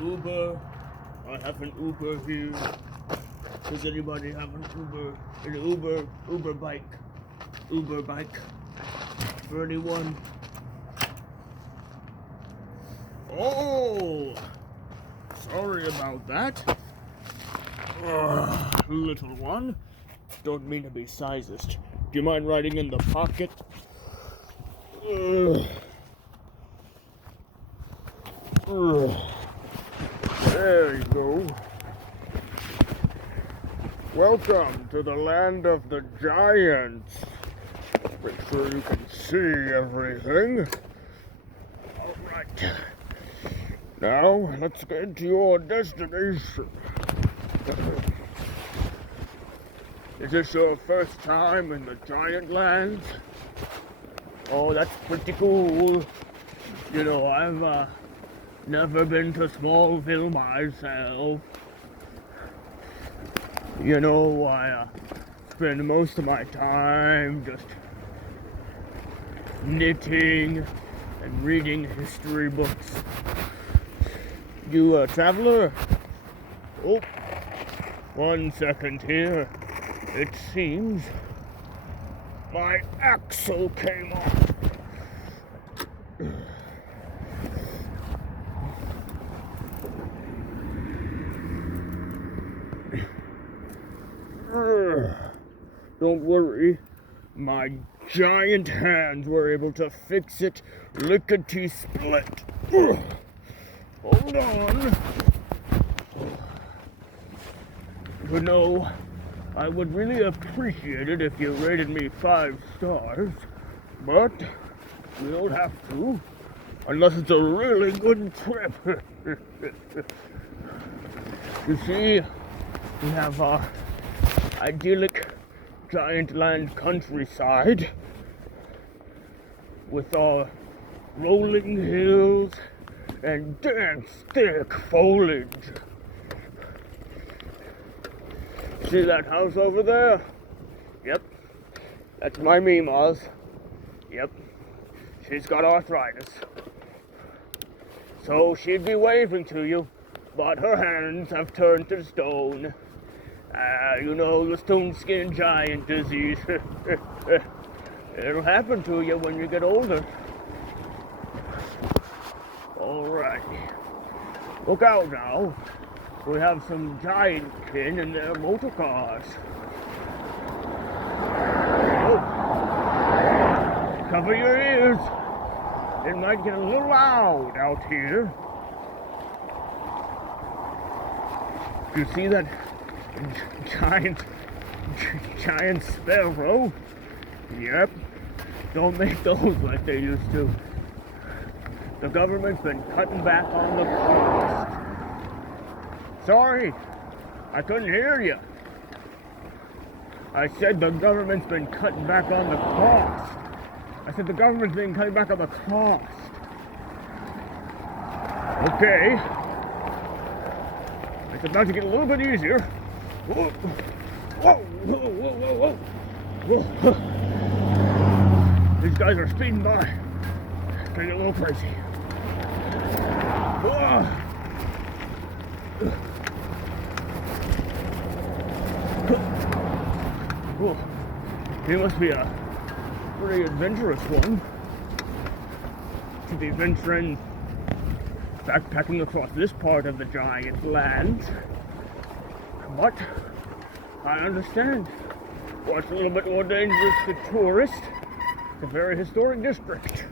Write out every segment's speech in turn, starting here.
Uber. I have an Uber here. Does anybody have an Uber? An Uber bike. Uber bike. For anyone? Oh! Sorry about that. Little one. Don't mean to be sizist. Do you mind riding in the pocket? There you go. Welcome to the land of the giants. Make sure you can see everything. Alright. Now, let's get to your destination. Is this your first time in the GIANTLANDS? Oh, that's pretty cool. You know, I've never been to Smallville myself. You know, I spend most of my time just knitting and reading history books. You a traveler? Oh, 1 second here. It seems my axle came off. Don't worry, my giant hands were able to fix it lickety-split. Hold on. You know, I would really appreciate it if you rated me 5 stars, but you don't have to, unless it's a really good trip. You see, we have idyllic Giantland countryside with rolling hills and dense, thick foliage. See that house over there? Yep, that's my Mima's. Yep, she's got arthritis. So she'd be waving to you, but her hands have turned to stone. You know, the stone-skinned giant disease. It'll happen to you when you get older. Alright. Look out now. We have some giant kin in their motor cars. Oh. Cover your ears. It might get a little loud out here. You see that giant sparrow? Yep. Don't make those like they used to. The government's been cutting back on the cost. Sorry, I couldn't hear you. I said the government's been cutting back on the cost. I said the government's been cutting back on the cost. Okay. It's about to get a little bit easier. Whoa, whoa, whoa, whoa, whoa, whoa. These guys are speeding by. It's getting a little crazy. Whoa. Whoa. He must be a pretty adventurous one to be venturing backpacking across this part of the GIANTLANDS. But I understand. Well, it's a little bit more dangerous to tourists. It's a very historic district.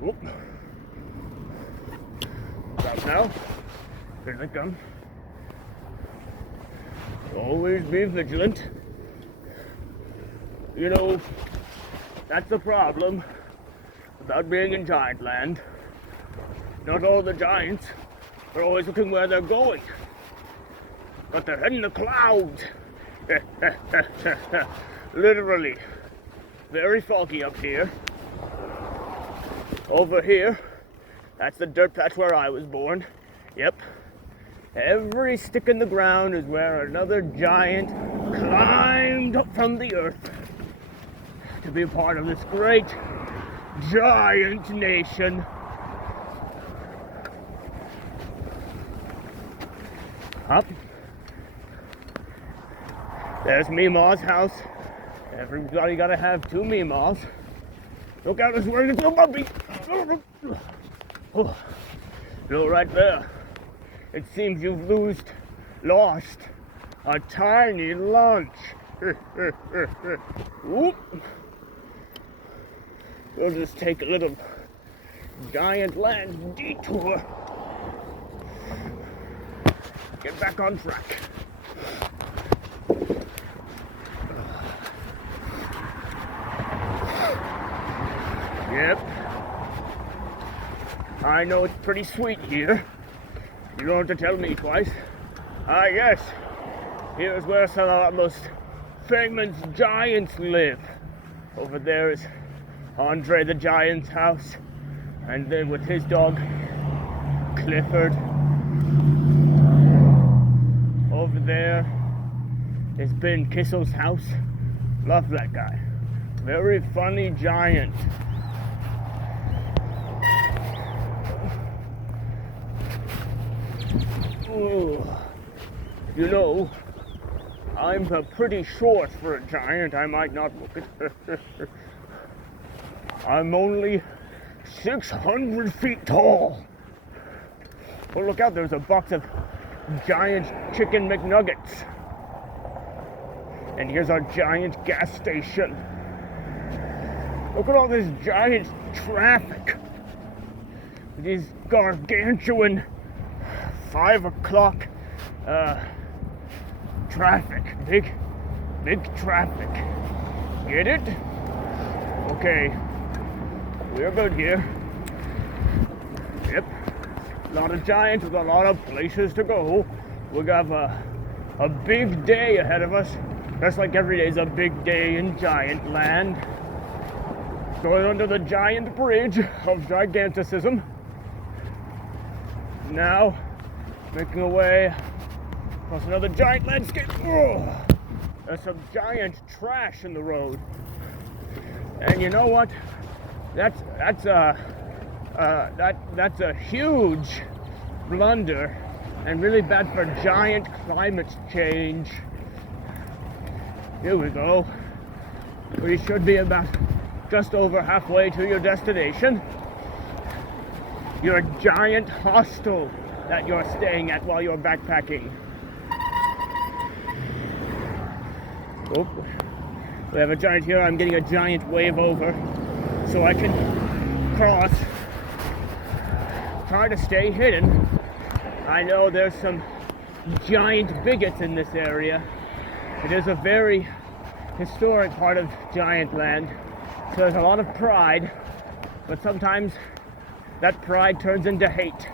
Whoop. Stop now. Here they come. Always be vigilant. You know, that's the problem about being in Giantland. Not all the giants are always looking where they're going, but they're in the clouds. Literally. Very foggy up here. Over here, that's the dirt patch where I was born. Yep. Every stick in the ground is where another giant climbed up from the earth to be a part of this great giant nation. Up. There's Meemaw's house. Everybody gotta have two Meemaws. Look out, it's where it's a puppy. Oh, you're right there. It seems you've lost a tiny lunch. Whoop. We'll just take a little GIANTLANDS detour. Get back on track. Yep. I know it's pretty sweet here. You don't have to tell me twice. Ah, yes. Here's where some of our most famous giants live. Over there is Andre the Giant's house. And then with his dog, Clifford. Over there is Ben Kissel's house. Love that guy. Very funny giant. Ooh. You know, I'm pretty short for a giant. I might not look it. I'm only 600 feet tall. Oh, look out, there's a box of giant chicken McNuggets. And here's our giant gas station. Look at all this giant traffic. These gargantuan 5 o'clock traffic. Big traffic. Get it? Okay. We're good here. Yep. A lot of giants with a lot of places to go. We got a big day ahead of us. Just like every day is a big day in Giantland. Going under the giant bridge of giganticism. Now, making our way across another giant landscape. Oh, there's some giant trash in the road. And you know what? That's a huge blunder and really bad for giant climate change. Here we go. We should be about just over halfway to your destination. Your giant hostel that you're staying at while you're backpacking. Oh, we have a giant here. I'm getting a giant wave over so I can cross. Try to stay hidden. I know there's some giant bigots in this area. It is a very historic part of Giantland, so there's a lot of pride, but sometimes that pride turns into hate,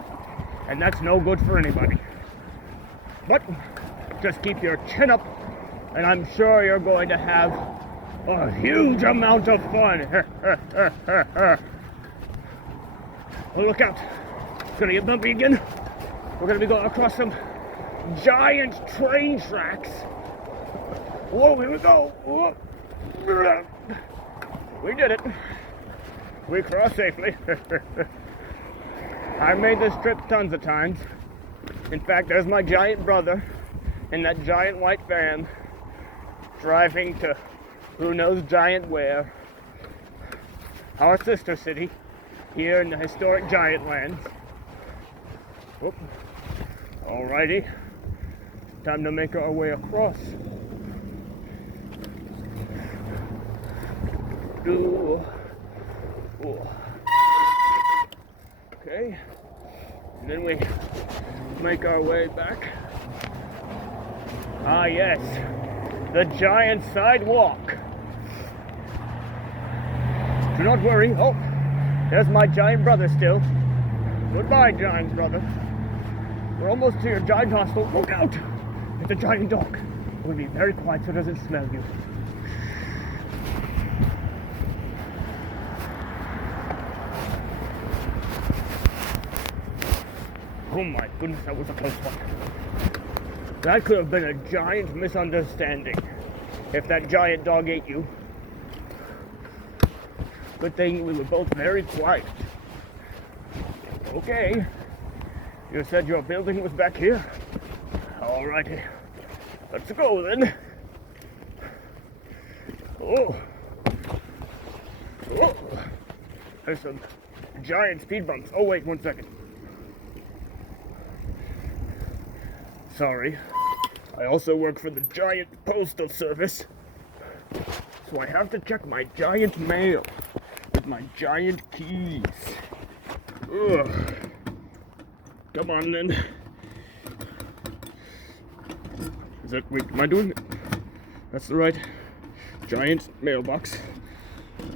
and that's no good for anybody. But just keep your chin up, and I'm sure you're going to have a huge amount of fun. Oh, look out. It's gonna get bumpy again. We're gonna be going across some giant train tracks. Whoa, here we go. Whoa. We did it. We crossed safely. I made this trip tons of times. In fact, there's my giant brother in that giant white van driving to who knows giant where. Our sister city here in the historic Giantlands. Whoop. Alrighty. Time to make our way across. Okay. And then we make our way back. Ah, yes. The giant sidewalk. Do not worry. Oh, there's my giant brother still. Goodbye, giant brother. We're almost to your giant hostel. Look out! It's a giant dog. We'll be very quiet so it doesn't smell you. Oh my goodness, that was a close one. That could have been a giant misunderstanding if that giant dog ate you. Good thing we were both very quiet. Okay. You said your building was back here? Alrighty, let's go then. Oh. Oh. There's some giant speed bumps. Oh wait, 1 second. Sorry. I also work for the giant postal service. So I have to check my giant mail with my giant keys. Ugh. Come on then. Is that, wait, am I doing it? That's the right giant mailbox.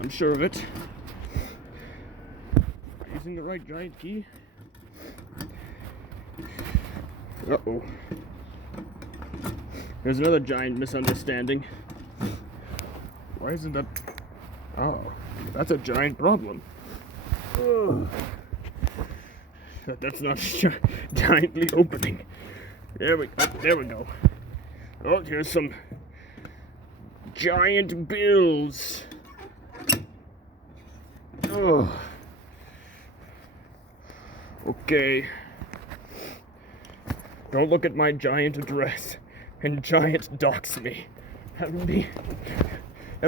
I'm sure of it. Using the right giant key? Uh-oh. There's another giant misunderstanding. Why isn't that... Oh, that's a giant problem. Ugh. That's not giantly opening. There we go. Oh, here's some giant bills. Oh. Okay. Don't look at my giant address and giant dox me. That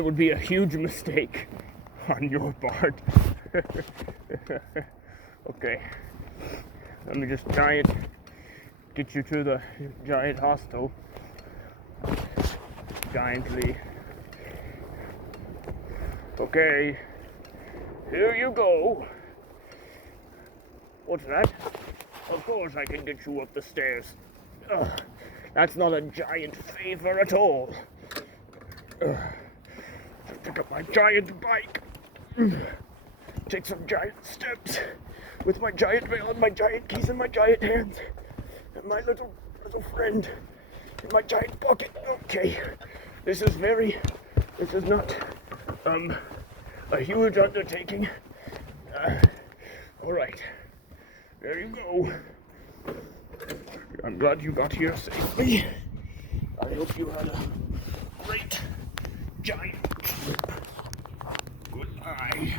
would be a huge mistake on your part. Okay. Let me just get you to the giant hostel. Giantly. Okay. Here you go. What's that? Of course I can get you up the stairs. Ugh, that's not a giant favor at all. Just pick up my giant bike. Take some giant steps with my giant mail and my giant keys in my giant hands. And my little friend in my giant pocket. Okay. This is not a huge undertaking. Alright. There you go. I'm glad you got here safely. I hope you had a great giant trip. Goodbye.